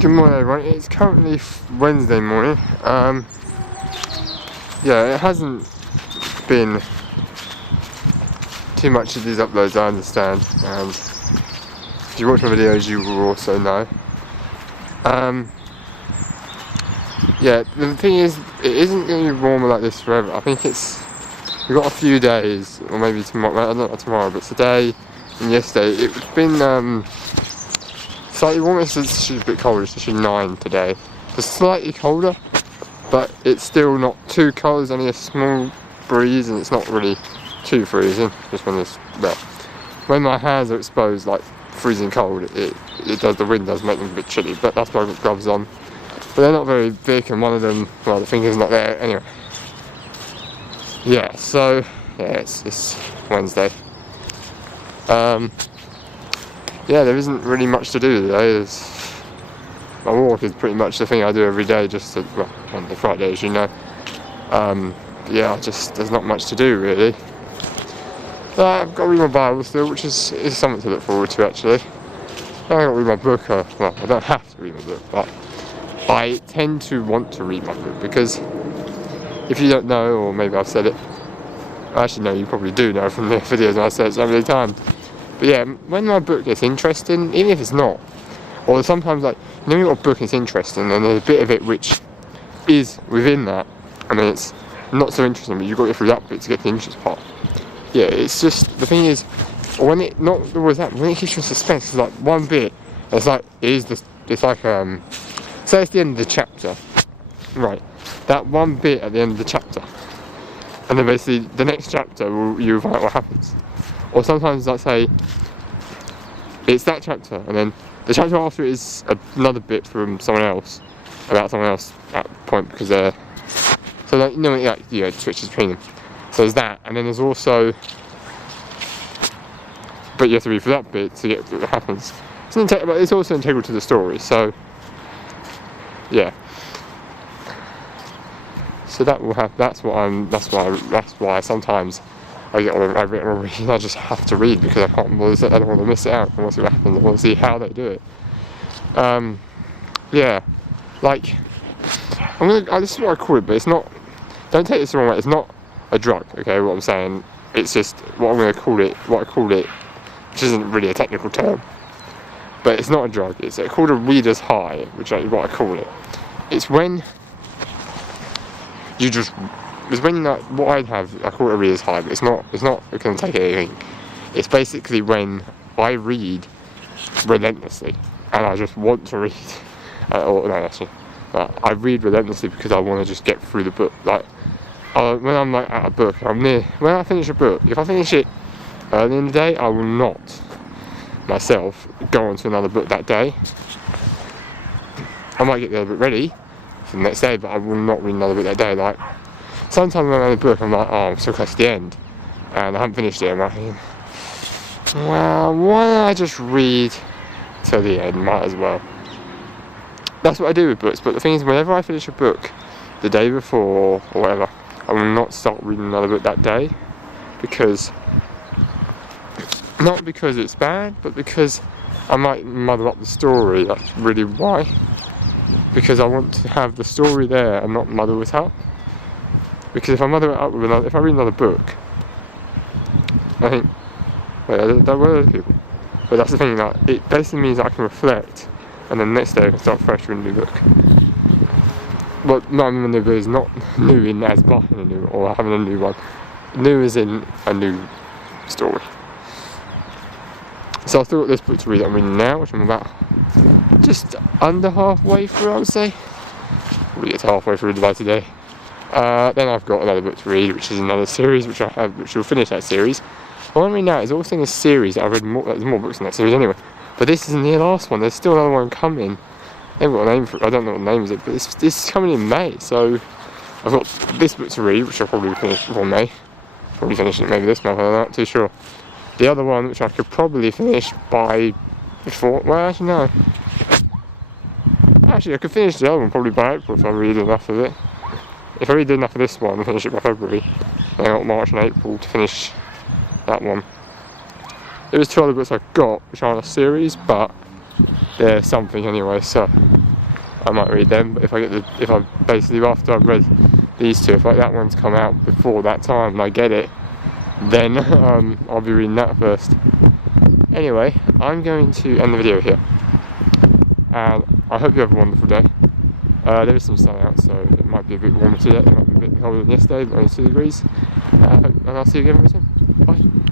Good morning everyone, it's currently Wednesday morning. Yeah, it hasn't been too much of these uploads, I understand, and if you watch my videos you will also know. Yeah, the thing is, it isn't going to be warmer like this forever. I think we've got a few days, or maybe tomorrow, I don't know tomorrow, but today and yesterday, it's been slightly warmer. It's actually a bit colder, it's actually 9 today. It's slightly colder, but it's still not too cold. There's only a small breeze and it's not really too freezing, just when it's, well, when my hands are exposed like freezing cold, the wind does make them a bit chilly, but that's why I've got gloves on. But they're not very big, and one of them, well, the finger's not there. Anyway, yeah, so yeah, it's Wednesday. Yeah, there isn't really much to do today. My walk is pretty much the thing I do every day, just to, well, on the Friday, as you know. Yeah, there's not much to do really. I've got to read my Bible still, which is something to look forward to actually. I've got to read my book. Well, I don't have to read my book, but I tend to want to read my book, because if you don't know, or maybe I've said it, actually no, you probably do know from the videos I said it so many times. But yeah, when my book gets interesting, even if it's not, or sometimes like, you know, you've got a book and it's interesting, and there's a bit of it which is within that, and then it's not so interesting, but you've got to go through that bit to get the interest part. Yeah, it's just, the thing is, when it, not always that, when it keeps you in suspense, it's like one bit, it's like, it's like, say it's the end of the chapter, right, that one bit at the end of the chapter, and then basically the next chapter you find out what happens. Or sometimes, like, say, it's that chapter, and then the chapter after it is another bit from someone else, about someone else at the point, because they're, so like, you know, it switches between them. So there's that, and then there's also, but you have to read for that bit to get what happens. But it's also integral to the story, so, yeah. So that will have, that's why sometimes I just have to read, because I don't want to miss it out. I want to see what happens. I want to see how they do it. Yeah, like, this is what I call it, but it's not, don't take this the wrong way, it's not a drug, okay, what I'm saying, it's just what I call it, which isn't really a technical term, but it's not a drug, it's called a reader's high, which is what I call it. It's when you just, it's when, like, what I have, I call it a reader's high, but it's not going to take anything. It's basically when I read relentlessly, and I just want to read, or no, actually, I read relentlessly because I want to just get through the book. Like, when I'm like at a book, when I finish a book, if I finish it early in the day, I will not myself go on to another book that day. I might get the other book ready for the next day, but I will not read another book that day. Like, sometimes when I'm in a book, I'm like, oh, I'm so close to the end, and I haven't finished it, and I'm thinking, well, why don't I just read till the end, might as well. That's what I do with books, but the thing is, whenever I finish a book the day before, or whatever, I will not start reading another book that day, because, not because it's bad, but because I might muddle up the story. That's really why, because I want to have the story there and not muddle it up. Because if I muddle it up with if I read another book, I think, wait, there were other people, but that's the thing, that it basically means that I can reflect, and then the next day I can start fresh with a new book. Well, not a new book is not new in as buying a new, or having a new one. New as in a new story. So I've still got this book to read that I'm reading now, which I'm about just under halfway through, I would say. Probably get to halfway through by today. Then I've got another book to read, which is another series, which will finish that series. What I'm reading now is also in a series that I've read more. There's more books in that series anyway. But this isn't the last one. There's still another one coming. I haven't got a name for it. I don't know what the name is, but this is coming in May. So I've got this book to read, which I'll probably finish before May. Probably finish it maybe this month. I'm not too sure. The other one, which I could probably finish before. Well, actually no. Actually, I could finish the other one probably by April if I read enough of it. If I read enough of this one, I'll finish it by February. Then I've got March and April to finish that one. There was 2 other books I got, which aren't a series, but they're something anyway, so I might read them. But if I basically, after I've read these two, if like that one's come out before that time and I get it, then I'll be reading that first. Anyway, I'm going to end the video here, and I hope you have a wonderful day. There is some sun out, so it might be a bit warmer today. It might be a bit colder than yesterday, minus 2 degrees. And I'll see you again very soon. Bye.